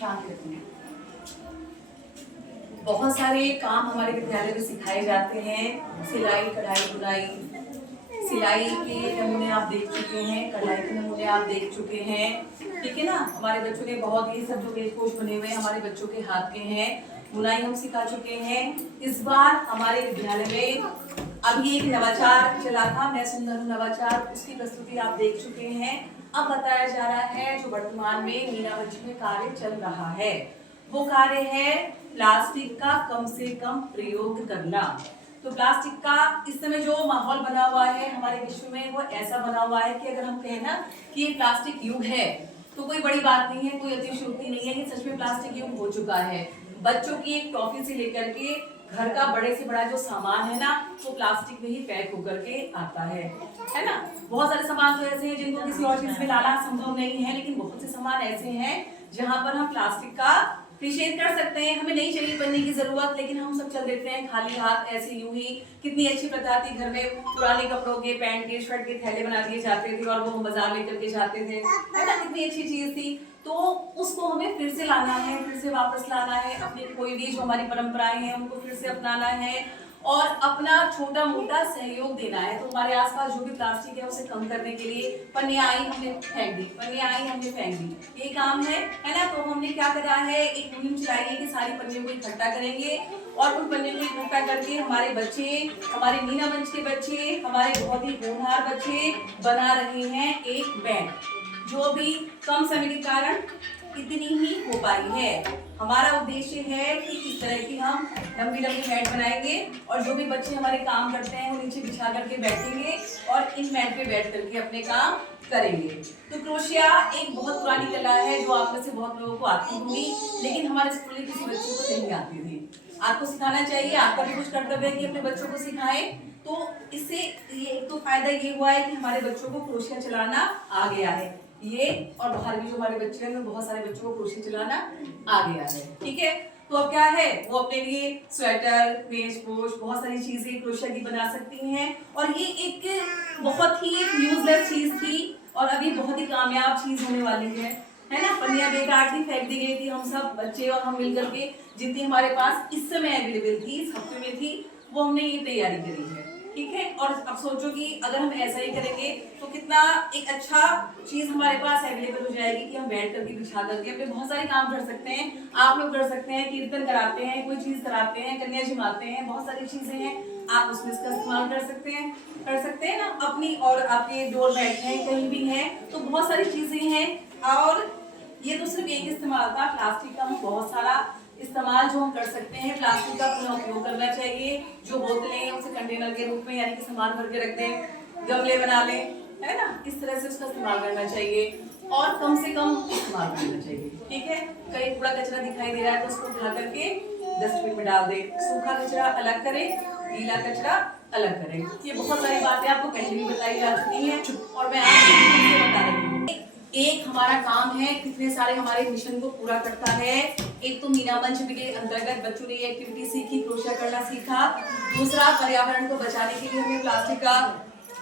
शांत रहती हैं। बहुत सारे काम हमारे विद्यालय में सिखाए जाते हैं। सिलाई, कढ़ाई, बुनाई। सिलाई के नमूने आप देख चुके हैं, कढ़ाई के नमूने आप देख चुके हैं, ठीक है ना। हमारे बच्चों के बहुत ही सब जो वेशभूष बने हुए हमारे बच्चों के हाथ के हैं। बुनाई हम सिखा चुके हैं। इस बार हमारे विद्यालय में अभी एक नवाचार चला था, मैं सुंदर हूँ नवाचार, उसकी प्रस्तुति आप देख चुके हैं। अब बताया जा रहा है जो वर्तमान में मीनाबंच में कार्य चल रहा है, वो कार्य है प्लास्टिक का कम से कम प्रयोग करना। तो प्लास्टिक का इस समय जो माहौल बना हुआ है हमारे विश्व में, वो ऐसा बना हुआ है कि अगर हम कहें ना कि ये प्लास्टिक युग है तो कोई बड़ी बात नहीं है, कोई अतिशयोक्ति नहीं है कि सच में प्लास्टिक युग हो चुका है। बच्चों की एक टॉफी से लेकर के घर का बड़े से बड़ा जो सामान है ना, वो प्लास्टिक में ही पैक होकर के आता है ना। बहुत सारे सामान तो ऐसे हैं जिनको किसी और चीज में लाना संभव नहीं है, लेकिन बहुत से सामान ऐसे हैं जहां पर हम प्लास्टिक का निषेध कर सकते हैं। हमें नहीं चाहिए बनने की जरूरत, लेकिन हम सब चल देते हैं खाली हाथ ऐसे यूं ही। कितनी अच्छी प्रथा थी, घर में पुराने कपड़ों के, पैंट के, शर्ट के थैले बना दिए जाते थे और वो हम बाजार लेकर के जाते थे, है ना। कितनी अच्छी चीज थी। तो उसको हमें फिर से लाना है, फिर से वापस लाना है। अपनी कोई भी जो हमारी परंपराएं हैं उनको फिर से अपनाना है और अपना छोटा मोटा सहयोग देना है। तो हमारे आसपास जो भी प्लास्टिक है उसे कम करने के लिए पन्नियां आई हमने फेंक दी, पन्नियां आई हमने फेंक दी, ये काम है ना। तो हमने क्या करा है, एक मुहिम चलाई है कि सारी पन्नियों को इकट्ठा करेंगे और उन पन्नियों को इकट्ठा करके हमारे बच्चे, हमारे मीनाबंच के बच्चे, हमारे बहुत ही होनहार बच्चे बना रहे हैं एक बैग, जो भी कम समय के कारण इतनी ही हो पाई है। हमारा उद्देश्य है कि इस तरह की हम लंबी लंबी मैट बनाएंगे और जो भी बच्चे हमारे काम करते हैं वो नीचे बिछा करके बैठेंगे और इन मैट पे बैठ करके अपने काम करेंगे। तो क्रोशिया एक बहुत पुरानी कला है जो आप में से बहुत लोगों को आती होगी, लेकिन हमारे स्कूल में किसी बच्चे को नहीं आती थी। आपको सिखाना चाहिए, आपका भी कुछ कर्तव्य है कि अपने बच्चों को सिखाएं। तो इससे ये एक तो फायदा ये हुआ है कि हमारे बच्चों को क्रोशिया चलाना आ गया है, ये और बाहर भी जो हमारे बच्चे हैं बहुत सारे बच्चों को क्रोशिया चलाना आ गया है, ठीक है। तो अब क्या है, वो अपने लिए स्वेटर, वेशपोश, बहुत सारी चीजें क्रोशिया की बना सकती हैं। और ये एक बहुत ही यूजलेस चीज थी और अभी बहुत ही कामयाब चीज होने वाली है ना। पन्नियां बेकार थी, फेंक दी गई थी, हम सब बच्चे और हम मिलकर के जितनी हमारे पास इस समय अवेलेबल थी, इस हफ्ते में थी, वो हमने ये तैयारी करी है, ठीक है। और अब सोचो कि अगर हम ऐसा ही करेंगे तो कितना एक अच्छा चीज हमारे पास अवेलेबल हो जाएगी कि हम बैठ करके बिछा करके अपने बहुत सारे काम कर सकते हैं। आप लोग कर सकते हैं, कीर्तन कराते हैं, कोई चीज कराते हैं, कन्या जिमाते हैं, बहुत सारी चीजें हैं, आप उसमें इसका इस्तेमाल कर सकते हैं ना अपनी। और आपके डोर मैट हैं, कहीं भी हैं, तो बहुत सारी चीजें हैं। और ये तो सिर्फ एक इस्तेमाल था, प्लास्टिक का हम बहुत सारा इस्तेमाल जो हम कर सकते हैं। प्लास्टिक का पुनः उपयोग करना चाहिए। जो बोतलें हैं उसे कंटेनर के रूप में यानी कि सामान भर के रख दें, गमले बना लें, है ना, इस तरह से उसका इस्तेमाल करना चाहिए और कम से कम इस्तेमाल करना चाहिए, ठीक है। कहीं कूड़ा कचरा दिखाई दे रहा है तो उसको उठा करके डस्टबिन में डाल दें। सूखा कचरा अलग करें, गीला कचरा अलग करें। ये बहुत सारी बातें आपको पहले भी बताई जा चुकी हैं और मैं आपको बता रही हूँ। एक हमारा काम है, कितने सारे हमारे मिशन को पूरा करता है। एक तो मीनाबंच के अंतर्गत बच्चों ने ये एक्टिविटी सीखी, क्रोशिया करना सीखा। दूसरा, पर्यावरण को बचाने के लिए हमने प्लास्टिक का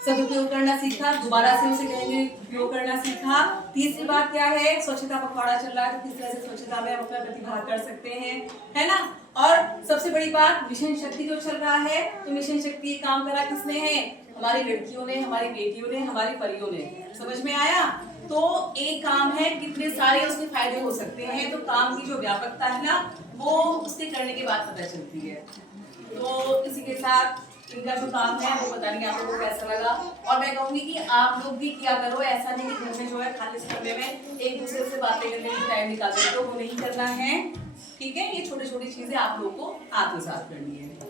सदुपयोग करना सीखा, दोबारा से उसे कहेंगे उपयोग करना सीखा। तीसरी बात क्या है, स्वच्छता पखवाड़ा चल रहा है तो किस तरह से स्वच्छता में हम अपना प्रतिभाग कर सकते हैं, है ना। और सबसे बड़ी बात, मिशन शक्ति जो चल रहा है, तो मिशन शक्ति काम करा किसने है, हमारी लड़कियों ने, हमारी बेटियों ने, हमारी परियों ने। समझ में आया। तो एक काम है, कितने सारे उसके फायदे हो सकते हैं। तो काम की जो व्यापकता है ना, वो उसके करने के बाद पता चलती है। तो इसी के साथ इनका जो काम है वो पता नहीं आप लोगों को कैसा लगा। और मैं कहूंगी कि आप लोग भी क्या करो, ऐसा नहीं कि घर में जो है खाली समय में एक दूसरे से बातें करने की टाइम निकालते, तो वो नहीं करना है, ठीक है। ये छोटी छोटी चीजें आप लोग को आत्मसात करनी है।